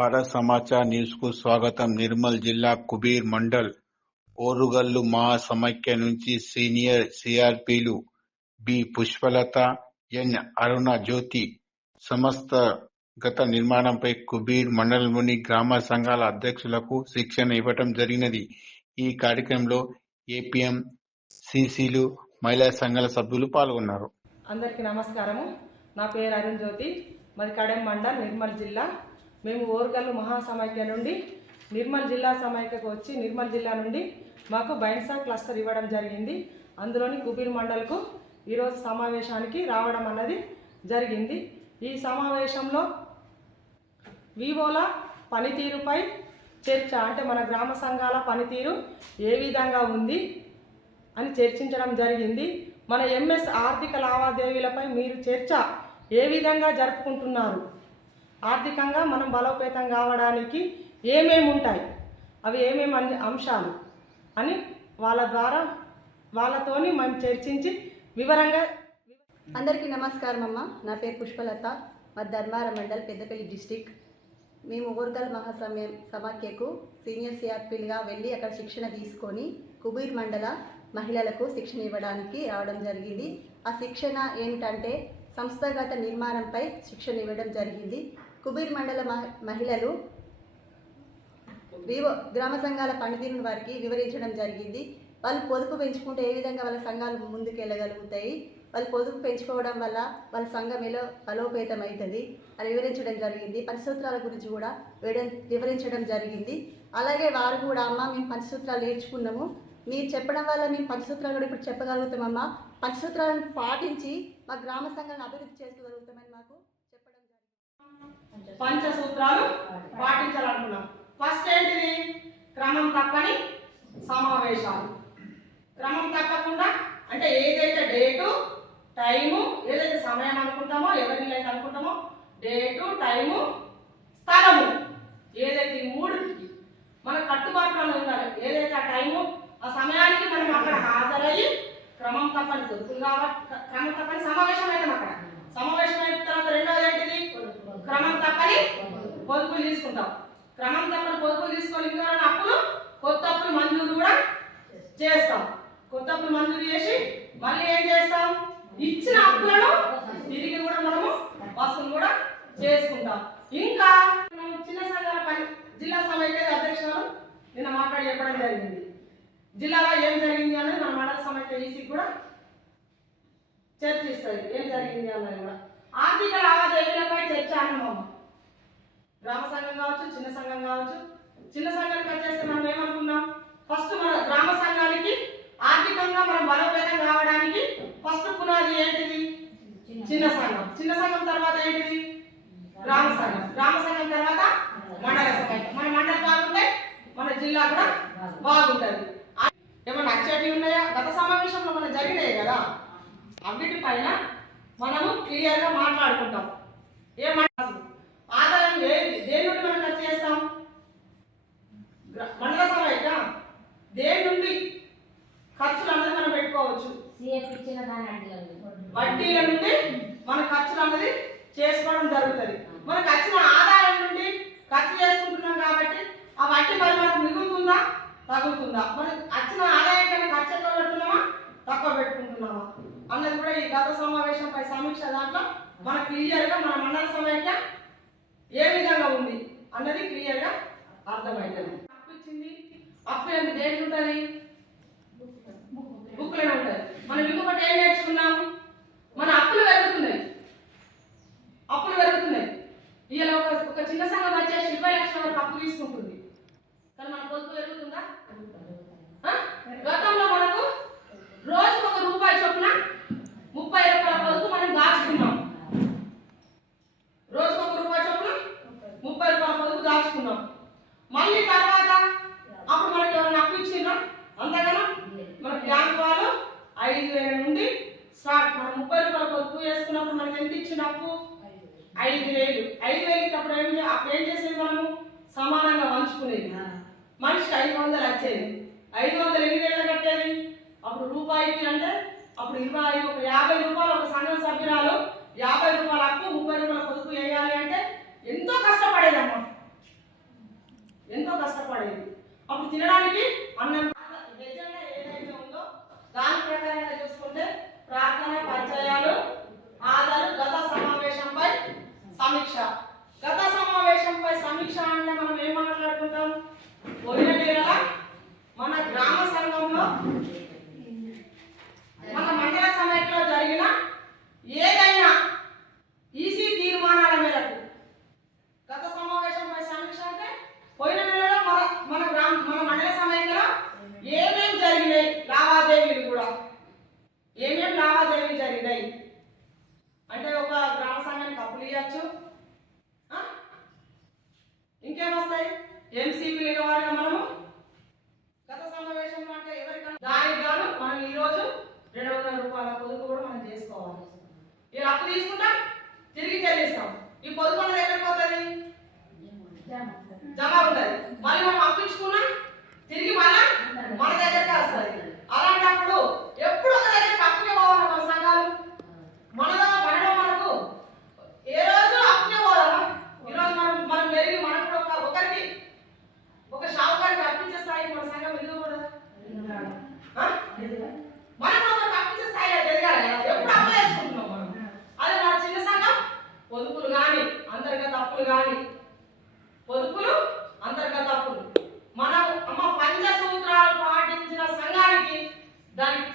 भारत समाचार न्यूज కు స్వాగతం. నిర్మల్ జిల్లా కుబీర్ మండల్ ఓరుగల్లు మహాసమైక్య నుంచి సీనియర్ సిఆర్పీలు బి పుష్పలత, ఎన్ అరుణ జ్యోతి సమస్త గత నిర్మాణంపై కుబీర్ మండలంలోని గ్రామ సంఘాల అధ్యక్షులకు శిక్షణ ఇవ్వటం జరిగినది. ఈ కార్యక్రమంలో ఏపీఎం సిసిలు మహిళా సంఘాల సభ్యులు పాల్గొన్నారు. అందరికీ నమస్కారము. నా పేరు అరుణ జ్యోతి, మాది కడెం మండల్, నిర్మల్ జిల్లా. మేము ఓరుగల్లు మహాసమైక్య నుండి నిర్మల్ జిల్లా సమైక్యకు వచ్చి నిర్మల్ జిల్లా నుండి మాకు బైన్సా క్లస్టర్ ఇవ్వడం జరిగింది. అందులోని కుబీర్ మండల్కు ఈరోజు సమావేశానికి రావడం అన్నది జరిగింది. ఈ సమావేశంలో వివోల పనితీరుపై చర్చ, అంటే మన గ్రామ సంఘాల పనితీరు ఏ విధంగా ఉంది అని చర్చించడం జరిగింది. మన ఎంఎస్ ఆర్థిక లావాదేవీలపై మీరు చర్చ ఏ విధంగా జరుపుకుంటున్నారు, ఆర్థికంగా మనం బలోపేతం కావడానికి ఏమేమి ఉంటాయి, అవి ఏమేమి అంశాలు అని వాళ్ళతోని మనం చర్చించి వివరంగా. అందరికీ నమస్కారం అమ్మ. నా పేరు పుష్పలత, మా ధర్మారం మండల్, పెద్దపల్లి డిస్టిక్. మేము ఓరుగల్ సమాఖ్యకు సీనియర్ సిఆర్పీలుగా వెళ్ళి అక్కడ శిక్షణ తీసుకొని కుబీర్ మండల మహిళలకు శిక్షణ ఇవ్వడానికి రావడం జరిగింది. ఆ శిక్షణ ఏమిటంటే సంస్థాగత నిర్మాణంపై శిక్షణ ఇవ్వడం జరిగింది. కుబీర్ మండల మహిళలు గ్రామ సంఘాల పనితీరును వారికి వివరించడం జరిగింది. వాళ్ళు పొదుపు పెంచుకుంటే ఏ విధంగా వాళ్ళ సంఘాలు ముందుకు వెళ్ళగలుగుతాయి, వాళ్ళు పొదుపు పెంచుకోవడం వల్ల వాళ్ళ సంఘం ఎలా బలోపేతం అవుతుంది అని వివరించడం జరిగింది. పంచసూత్రాల గురించి కూడా వివరించడం జరిగింది. అలాగే వారు కూడా, అమ్మ మేము పంచసూత్రాలు నేర్చుకున్నాము, మీరు చెప్పడం వల్ల మేము పంచసూత్రాలు కూడా ఇప్పుడు చెప్పగలుగుతామమ్మా, పంచసూత్రాలను పాటించి మా గ్రామ సంఘాలను అభివృద్ధి చేసుకోగలుగుతామని మాకు చెప్పడం జరిగింది. పంచసూత్రాలు పాటించాలనుకున్నాం. ఫస్ట్ ఏంటిది? క్రమం తప్పని సమావేశాలు. క్రమం తప్పకుండా అంటే ఏదైతే డేటు, టైము, ఏదైతే సమయం అనుకుంటామో, ఎవరిని అయితే అనుకుంటామో, డేటు, టైము, స్థలము, ఏదైతే ఈ మూడుకి మన కట్టుబాటులో ఉండాలి. ఏదైతే ఆ టైము, ఆ సమయానికి మనం అక్కడ హాజరయ్యి క్రమం తప్పని పొదుపులు కాబట్టి క్రమం తప్పని సమావేశం అయితే అక్కడ సమావేశం అయిన తర్వాత రెండవది ఏంటిది? క్రమం తప్పని పొదుపులు తీసుకుంటాం. క్రమం తప్పని పొదుపులు తీసుకొని ఇంకెవరైనా అప్పులు, కొత్త అప్పులు మంజూరు కూడా చేస్తాం. కొత్త అప్పులు మంజూరు చేసి మళ్ళీ ఏం చేస్తాం? ఇచ్చిన అప్పులను తిరిగి కూడా మనము వసూలు కూడా చేసుకుంటాం. ఇంకా చిన్న సంఘాల పని జిల్లా సమైక్య అధ్యక్షులు నిన్న మాట్లాడి చెప్పడం జరిగింది. జిల్లాలో ఏం జరిగింది అనేది మన మండల సమైక్య ఈసీ కూడా చర్చిస్తుంది, ఏం జరిగింది అన్నది కూడా. ఆర్థిక లావాదేవీలపై చర్చ అన్నమమ్మ. గ్రామ సంఘం కావచ్చు, చిన్న సంఘం కావచ్చు. చిన్న సంఘానికి వచ్చేస్తే మనం ఏమనుకున్నాం? ఫస్ట్ మన గ్రామ సంఘానికి ఆర్థికంగా మనం బలోపేతం కావడానికి ఫస్ట్ పునాది ఏంటిది? చిన్న సంఘం. చిన్న సంఘం తర్వాత ఏంటిది? గ్రామ సంఘం. గ్రామ సంఘం తర్వాత మండల సంఘం. మన మండలం బాగుంటే మన జిల్లా కూడా బాగుంటుంది. ఏమన్నా అచ్చటివి ఉన్నాయా? గత సమావేశంలో మనం జరిగినాయి కదా, అన్నిటి పైన మనము క్లియర్గా మాట్లాడుకుంటాం. ఆదాయం దేని నుండి మనం ఖర్చు చేస్తాం? మండల సమైక్య దేని నుండి ఖర్చులు అన్నది మనం పెట్టుకోవచ్చు. వడ్డీల నుండి మన ఖర్చులు అన్నది చేసుకోవడం జరుగుతుంది. మనకు వచ్చిన ఆదాయం నుండి ఖర్చు చేసుకుంటున్నాం కాబట్టి ఆ వడ్డీ మరి మనకు మిగులుతుందా, తగులుతుందా? మరి వచ్చిన ఆదాయం కన్నా ఖర్చు ఎక్కువ పెడుతున్నామా, తక్కువ పెట్టుకుంటున్నామా అన్నది కూడా ఈ గత సమావేశంపై సమీక్ష దాంట్లో మనకు క్లియర్గా మన మండల సమైక్య ఏ విధంగా ఉంది అన్నది క్లియర్గా అర్థమవుతుంది. అప్పు ఇచ్చింది, అప్పు ఎందుకు దేంట్లో ఉంటుంది? బుక్లోనే ఉంటుంది. మనం ఇంకొకటి ఏం నేర్చుకున్నాం? మన అప్పులు పెరుగుతున్నాయి. ఇలా ఒక చిన్న సంఘం వచ్చేసి 20 లక్షల వరకు అప్పు తీసుకుంటుంది, కానీ మన పొదుపు పెరుగుతుందా? గతంలో మనకు రోజుకు ₹1 చొప్పున 30 రూపాయల పొదుపు మనం దాచుకున్నాం. రోజుకు ₹1 చొప్పున 30 రూపాయల పొదుపు దాచుకున్నాం. మళ్ళీ తర్వాత అప్పుడు మనకి ఎవరైనా అప్పు ఇచ్చిండ్రా? అంతగానో మన బ్యాంకు వాళ్ళు 5,000 నుండి స్టార్ట్. మనం 30 రూపాయల పొదుపు వేసుకున్నప్పుడు మనకి ఎంత ఇచ్చిన అప్పు? 5,000. 5,000కి అప్పుడు ఏం చేసేది? మనము సమానంగా పంచుకునేది. మనిషికి 500 వచ్చేది. 500 ఎన్ని వేల కట్టేది? అప్పుడు రూపాయికి అంటే అప్పుడు 20, ఒక 50 రూపాయలు ఒక సంఘం సభ్యురాలు 50 రూపాయల అప్పు 30 రూపాయల పొదుపు వేయాలి అంటే ఎంతో కష్టపడేదమ్మా. ఎంతో కష్టపడేది. అప్పుడు తినడానికి అన్నం ఎజెండా ఏదైతే ఉందో దాని ప్రకారంగా చూసుకుంటే ప్రార్థన, పరిచయాలు, ఆధారు, గత సమావేశంపై సమీక్ష. గత సమావేశంపై సమీక్ష అంటే మనం ఏం మాట్లాడుకుంటాం? పోయిన నెల మన గ్రామ సంఘంలో మన మండల సమైక్యలో జరిగిన ఏదైనా ఈసీ తీర్మానాల మేరకు గత సమావేశంపై సమీక్ష అంటే పోయిన నెలలో మన మండల సమైక్యలో ఏమేం జరిగినాయి, లావాదేవీలు కూడా ఏమేం లావాదేవీలు జరిగినాయి అంటే ఒక గ్రామ సంఘానికి అప్పులు ఇవ్వచ్చు, ఇంకేమొస్తాయి, ఎంసీపీల వారిగా మనము గత సమావేశంలో అంటే ఎవరికైనా దానికి గాను మనం ఈరోజు 200 రూపాయల పొదుపు కూడా మనం చేసుకోవాలి. ఇలా అప్పు తీసుకుంటాం, తిరిగి చెల్లిస్తాం. ఈ పొదుపు అనేది ఎక్కడికి పోతుంది? జమ ఉంటుంది. మళ్ళీ మనం అప్పించుకున్నా తిరిగి మళ్ళా మన దగ్గరికి వస్తుంది. అలాంటప్పుడు ఎప్పుడు ఒక దగ్గరికి అప్పుకే పోవాలి మన సంఘాలు. మనలో మనకు ఏ రోజు అప్పుకే పోదామా? ఈరోజు మనం పెరిగి మనం కూడా ఒకరికి ఒక షావుకారికి అప్పించే స్థాయికి మన సంఘం ఎదగకూడదా? మనం ఒకరికి అప్పించే స్థాయిలో ఎదగాలి కదా. ఎప్పుడు అప్పు చేసుకుంటున్నాం మనం. అదే మన చిన్న సంఘం పొదుపులు కానీ అంతర్గత అప్పులు కానీ పొదుపులు అంతర్గత అప్పులు మనం పంచ సూత్రాలు పాటించిన సంఘానికి దానికి